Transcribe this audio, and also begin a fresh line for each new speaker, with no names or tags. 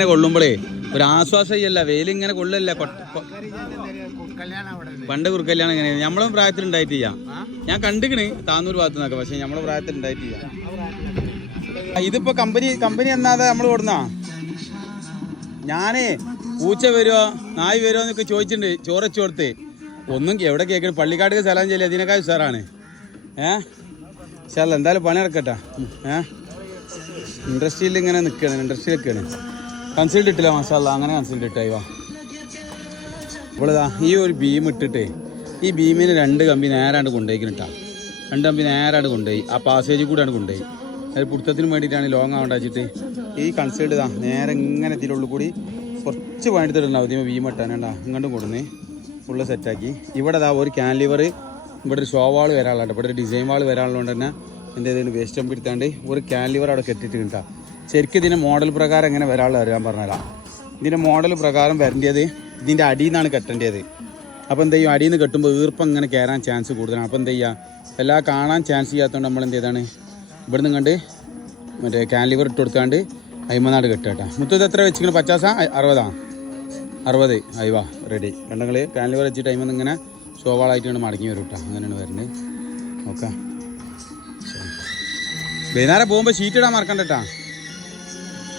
ഇങ്ങനെ കൊള്ളുമ്പോഴേ ഒരു ആശ്വാസമല്ല വെയിലിങ്ങനെ കൊള്ളല്ല. പണ്ട് കുറുക്കല്യാണം എങ്ങനെ നമ്മളെ പ്രായത്തിൽ ഉണ്ടായിട്ടില്ല. ഞാൻ കണ്ടിക്കണ് താന്നൂർ ഭാഗത്ത് നിന്നൊക്കെ പക്ഷെ നമ്മളെ പ്രായത്തിൽ ഉണ്ടായിട്ടില്ല. ഇതിപ്പോ കമ്പനി കമ്പനി എന്നാതെ നമ്മൾ കൊടുന്നാ ഞാനേ പൂച്ച വരുമോ നായ് വരുമോ എന്നൊക്കെ ചോദിച്ചിട്ടുണ്ട് ചോറച്ച് കൊടുത്ത്. ഒന്നും എവിടെ കേൾക്കണം പള്ളിക്കാട്ടിൽ സ്ഥലം ചെയ്യില്ല ഇതിനേക്കാൾ സാറാണ് ഏ? ശല്ല എന്തായാലും പണി നടക്കട്ടെ. ഏ? ഇൻഡസ്ട്രിയിൽ ഇങ്ങനെ നിൽക്കുകയാണ് ഇൻഡസ്ട്രിയിൽ നിൽക്കുകയാണ് കൺസൾട്ട് ഇട്ടില്ല മസാല അങ്ങനെ കൺസീൽഡ് ഇട്ടായി വാ ഇവളിതാ ഈ ഒരു ബീം ഇട്ടിട്ട് ഈ ബീമിന് രണ്ട് കമ്പി നേരാണ്ട് കൊണ്ടുപോയിക്കിട്ടാ രണ്ട് കമ്പി നേരാണ്ട് കൊണ്ടുപോയി. ആ പാസേജിൽ കൂടെയാണ് കൊണ്ടുപോയി. അത് പുടുത്തത്തിന് വേണ്ടിയിട്ടാണ് ലോങ് ആവേണ്ട വെച്ചിട്ട്. ഈ കൺസീൽഡ് ഇതാ നേരെ ഇങ്ങനെ ഇതിലുള്ളിൽ കൂടി കുറച്ച് പണിയെടുത്തിട്ടുണ്ടാവും ഇതിന് ബീം ഇട്ടാനാണ്ടാ ഇങ്ങോട്ടും കൊടുന്ന് ഫുള്ള് സെറ്റാക്കി ഇവിടെ ഇതാ ഒരു ക്യാൻലിവർ ഇവിടെ ഒരു ഷോവാൾ വാൾ വരാനുള്ളത് ഇവിടെ ഒരു ഡിസൈൻ വാൾ വരാനുള്ളതുകൊണ്ട് തന്നെ എന്റെ വേസ്റ്റ് കമ്പി എടുത്താണ്ട് ഒരു ക്യാൻലിവർ അവിടെ കെട്ടിയിട്ട് കിട്ടാം ശരിക്കും ഇതിന് മോഡൽ പ്രകാരം എങ്ങനെ വരാനുള്ള അറിയാൻ പറഞ്ഞുതരാം. ഇതിന്റെ മോഡൽ പ്രകാരം വരേണ്ടത് ഇതിന്റെ അടിയിൽ നിന്നാണ് കെട്ടേണ്ടത്. അപ്പോൾ എന്ത് ചെയ്യും? അടിയിൽ നിന്ന് കെട്ടുമ്പോൾ ഈർപ്പം ഇങ്ങനെ കയറാൻ ചാൻസ് കൂടുതലാണ്. അപ്പോൾ എന്ത് ചെയ്യുക എല്ലാം കാണാൻ ചാൻസ് ചെയ്യാത്തതുകൊണ്ട് നമ്മൾ എന്ത് ചെയ്താണ്? ഇവിടെ നിന്ന് കണ്ട് മറ്റേ കാൻലിവർ ഇട്ട് കൊടുക്കാണ്ട് അയിമനാട് കെട്ടുകേട്ടാ മുത്തത് എത്ര വെച്ചിങ്ങനെ പച്ചാസ? അറുപതാ? അറുപത്. അയവാ റെഡി രണ്ടങ്ങൾ കാൻലിവർ വെച്ചിട്ട് അയിമെന്ന് ഇങ്ങനെ ശോഭാളായിട്ടാണ് മടങ്ങി വരും കേട്ടോ. അങ്ങനെയാണ് വരുന്നത് ഓക്കെ വൈകുന്നേരം പോകുമ്പോൾ ഷീറ്റ് ഇടാൻ മറക്കണ്ട കേട്ടാ.